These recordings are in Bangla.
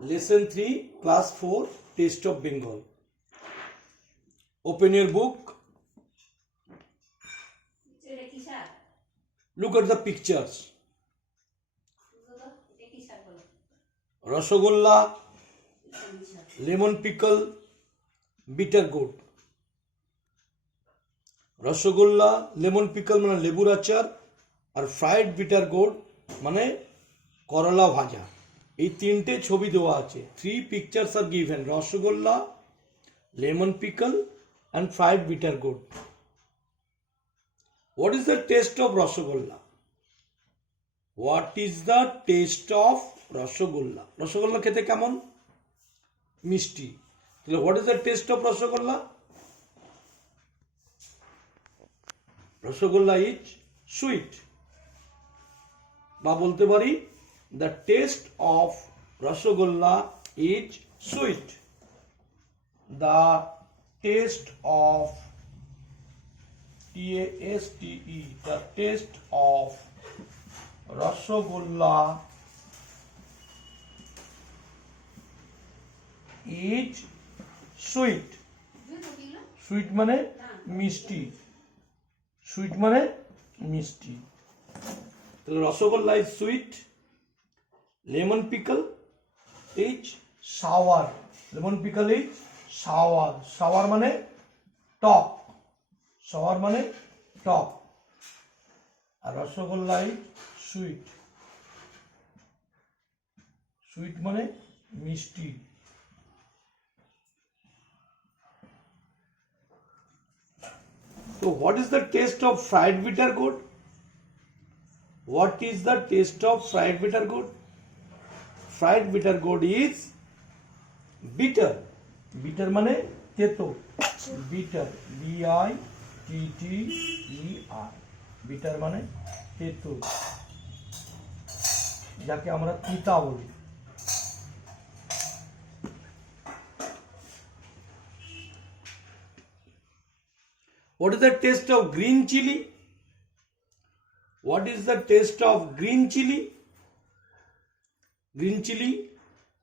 Lesson 3, Class 4, Taste of Bengal. Open your book. Look at the pictures. Rasgulla, lemon pickle, bitter gourd. Rasgulla lemon pickle মানে লেবুর আচার আর ফ্রাইড বিটার গোর্ড মানে করলা ভাজা। এই তিনটে ছবি দেওয়া আছে। 3 pictures are given: rasgulla, lemon pickle and fried bitter gourd. What is the taste of rasgulla? What is the taste of rasgulla? Rasgulla খেতে কেমন? মিষ্টি। তাহলে what is the taste of rasgulla? Rasgulla is sweet, বা বলতে পারি the taste of rasgulla is sweet. The taste of TASTE, the taste of rasgulla is sweet. Sweet মানে মিষ্টি, সুইট মানে মিষ্টি। তাহলে rasgulla is sweet, lemon pickle is sour, lemon pickle is sour, sour মানে টক, সাওয়ার মানে টক, আর রসগোল্লা ইজ সুইট, সুইট মানে মিষ্টি। So what is the taste of fried bitter gourd? What is the taste of fried bitter gourd? Fried bitter gourd is bitter. Bitter মানে তেতো, bitter, BITTER, bitter মানে তেতো, যাকে আমরা তিতা বলি। What is the taste of green chili? What is the taste of green chili? Green chili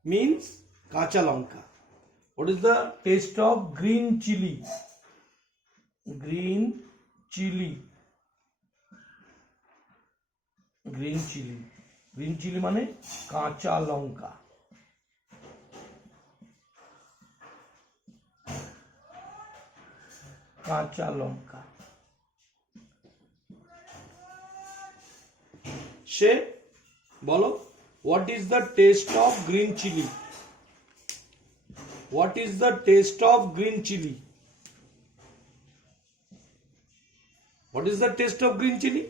means kacha lanka. What is the taste of green chili? Green chili. Green chili. Green chili মানে কাঁচা লঙ্কা। কাঁচা লঙ্কা। সে বলো, what is the taste of green chili? What is the taste of green chili? What is the taste of green chili?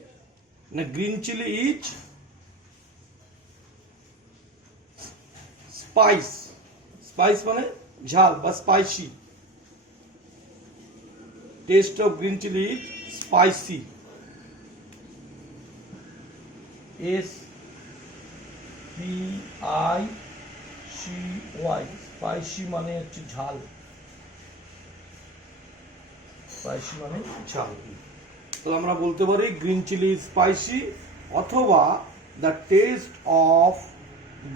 Na green chili is spice. Spice মানে ঝাল বা spicy. Taste of green chili is spicy. SPICY, spicy মানে হচ্ছে ঝাল, spicy মানে ঝাল। তো আমরা বলতে পারি গ্রিন চিলি ইজ স্পাইসি, অথবা the taste of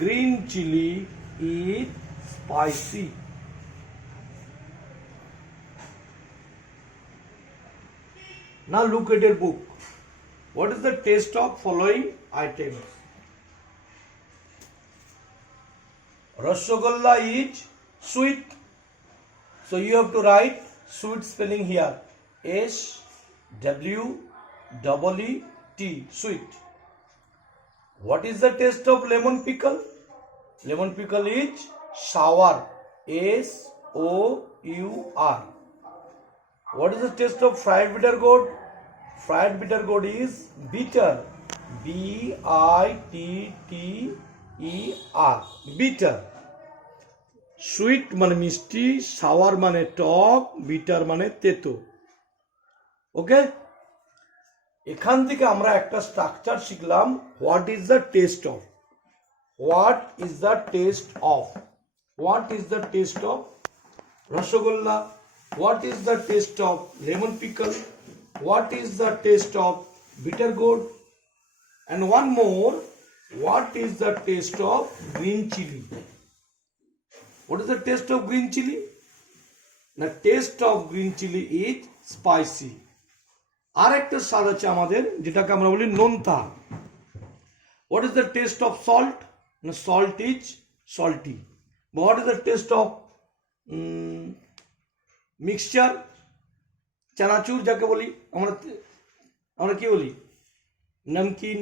green chilli is spicy. Now look at your book. What is the taste of following items? Rasgulla is sweet. So you have to write sweet spelling here. SWEET, sweet. What is the taste of lemon pickle? Lemon pickle is sour, SOUR. What is the taste of fried bitter gourd? Fried bitter gourd is bitter, BITTER, bitter. Sweet মানে মিষ্টি, sour মানে টক, bitter মানে তেতো। ওকে, এখান থেকে আমরা একটা স্ট্রাকচার শিখলাম। What is the taste of, what is the taste of, what is the taste of rasgulla, what is the taste of lemon pickle, what is the taste of bitter gourd, and one more, what is the taste of green chili. What is the taste of green chili? The taste of green chili is spicy. আর একটা স্বাদ আছে আমাদের যেটাকে আমরা বলি নোনতা। What is the taste of salt? No, salt is salty. But what is the taste of mixture? চানাচুর যাকে বলি আমরা কি বলি, নমকিন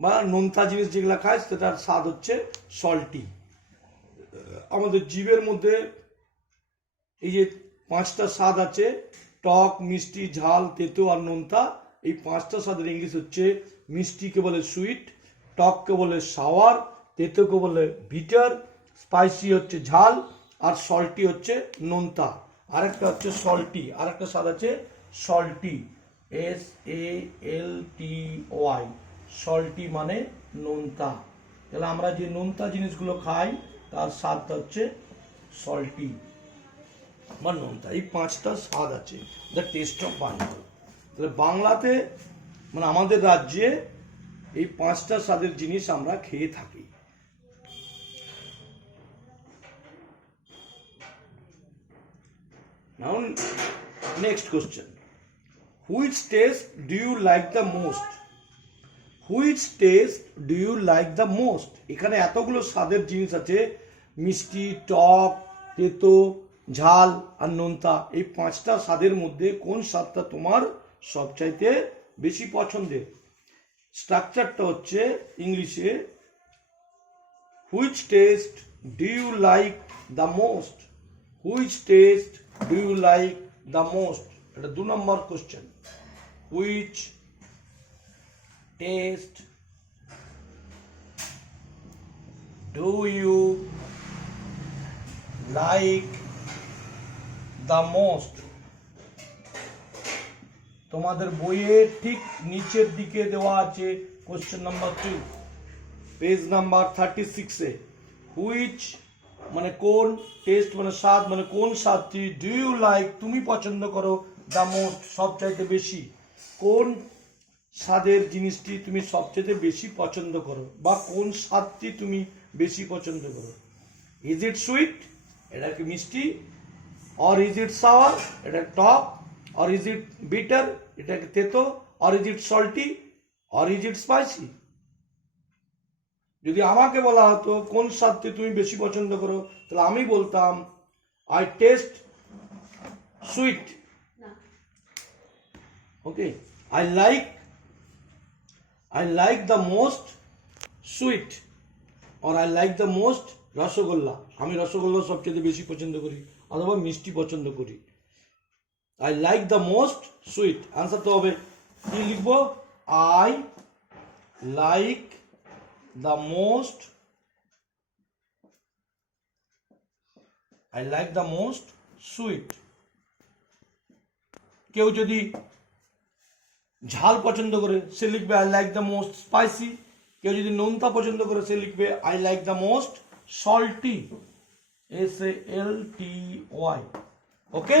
বা নোনতা জিনিস যেগুলো খাই সেটার স্বাদ হচ্ছে সল্টি। আমাদের জীবের মধ্যে এই যে পাঁচটা স্বাদ আছে, টক, মিষ্টি, ঝাল, তেতো আর নোনতা, এই পাঁচটা স্বাদের ইংলিশ হচ্ছে মিষ্টিকে বলে সুইট, টককে বলে সাওয়ার, তেতোকে বলে বিটার, স্পাইসি হচ্ছে ঝাল আর সল্টি হচ্ছে নোনতা। আরেকটা হচ্ছে সল্টি, আরেকটা স্বাদ আছে সল্টি, SALTY, সল্টি মানে নোনতা। তাহলে আমরা যে নোনতা জিনিসগুলো খাই তার স্বাদটা হচ্ছে সল্টি বা নোনতা। এই পাঁচটা স্বাদ আছে, দ্য টেস্ট অফ বেঙ্গল। তাহলে বাংলাতে মানে আমাদের রাজ্যে এই পাঁচটা স্বাদের জিনিস আমরা খেয়ে থাকি। Now next question, which taste do you like the most? Which taste do you like the most? এখানে এতগুলো স্বাদের জিনিস আছে, মিষ্টি, টক, তেতো, ঝাল আর নোনতা। এই পাঁচটা স্বাদের মধ্যে কোন স্বাদটা তোমার সবচাইতে বেশি পছন্দের? স্ট্রাকচারটা হচ্ছে ইংলিশে which taste do you like the most? Which taste do you like the most? এটা 2 নম্বর question. Which taste do you like the most? তোমাদের বইয়ের ঠিক নিচের দিকে দেওয়া আছে কোশ্চেন নাম্বার 2, পেজ নাম্বার 36-এ। হুইচ মানে কোন, টেস্ট মানে স্বাদ, মানে কোন স্বাদটি, ডু ইউ লাইক তুমি পছন্দ করো, দ্য মোস্ট সবচাইতে বেশি, কোন স্বাদের জিনিসটি তুমি সবচেয়ে বেশি পছন্দ করো বা কোন স্বাদটি তুমি বেশি পছন্দ করো। ইজ ইট সুইট, এটা কি মিষ্টি, অর ইজ ইট সাওয়ার, এটা টক, অর ইজ ইট বিটার, এটা কি তেতো, or is it salty, or is it spicy. যদি আমাকে বলা হতো কোন স্বাদটি তুমি বেশি পছন্দ করো, তাহলে আমি বলতাম I taste sweet. Okay, I like the most sweet, or I like the most rasgulla. আমি রসগোল্লা সবচেয়ে বেশি পছন্দ করি অথবা মিষ্টি পছন্দ করি। I like the most sweet, answer তো হবে কি লিখবো, I like the most, I like the most sweet। কেউ যদি ঝাল পছন্দ করে সে লিখবে I like the most spicy। কেউ যদি নোনতা পছন্দ করে সে লিখবে I like the most salty, SALTY। ওকে,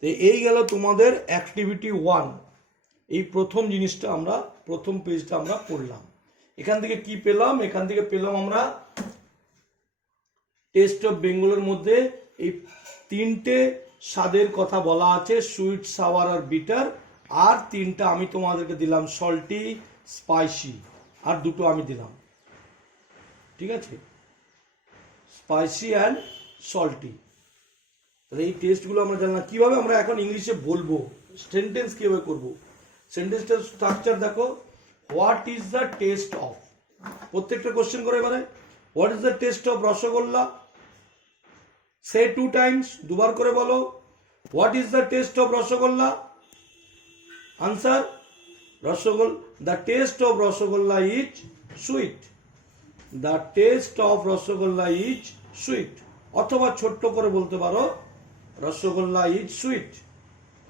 তো এই গেল তোমাদের অ্যাক্টিভিটি 1। এই প্রথম জিনিসটা আমরা প্রথম পেজটা আমরা পড়লাম। এখান থেকে কি পেলাম? এখান থেকে পেলাম আমরা টেস্ট অফ বেঙ্গলের মধ্যে এই তিনটে স্বাদের কথা বলা আছে, সুইট, সাওয়ার আর বিটার। আর তিনটা আমি তোমাদেরকে দিলাম, সল্টি, স্পাইসি, আর দুটো আমি দিলাম। ঠিক আছে, স্পাইসি অ্যান্ড সল্টি। তাহলে এই টেস্টগুলো আমরা জানলাম। কিভাবে আমরা এখন ইংলিশে বলবো, সেন্টেন্স কিভাবে করবো, সেন্টেন্সটার স্ট্রাকচার দেখো। What is the taste of, প্রত্যেকটা কোশ্চেন করে এবারে। What is the taste of rasgulla, say 2 Times, দুবার করে বলো। What is the taste of rasgulla, answer the taste of rasgulla is sweet, the taste of rasgulla is sweet. অথবা ছোট্ট করে বলতে পারো rasgulla is sweet,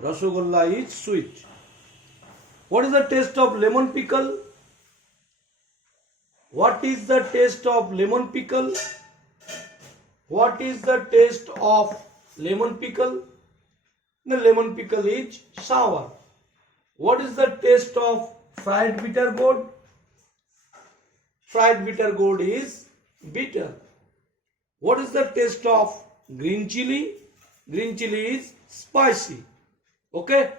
rasgulla is sweet. What is the taste of lemon pickle? What is the taste of lemon pickle? What is the taste of lemon pickle? The lemon pickle is sour. What is the taste of fried bitter gourd? Fried bitter gourd is bitter. What is the taste of green chili? Green chili is spicy. Okay.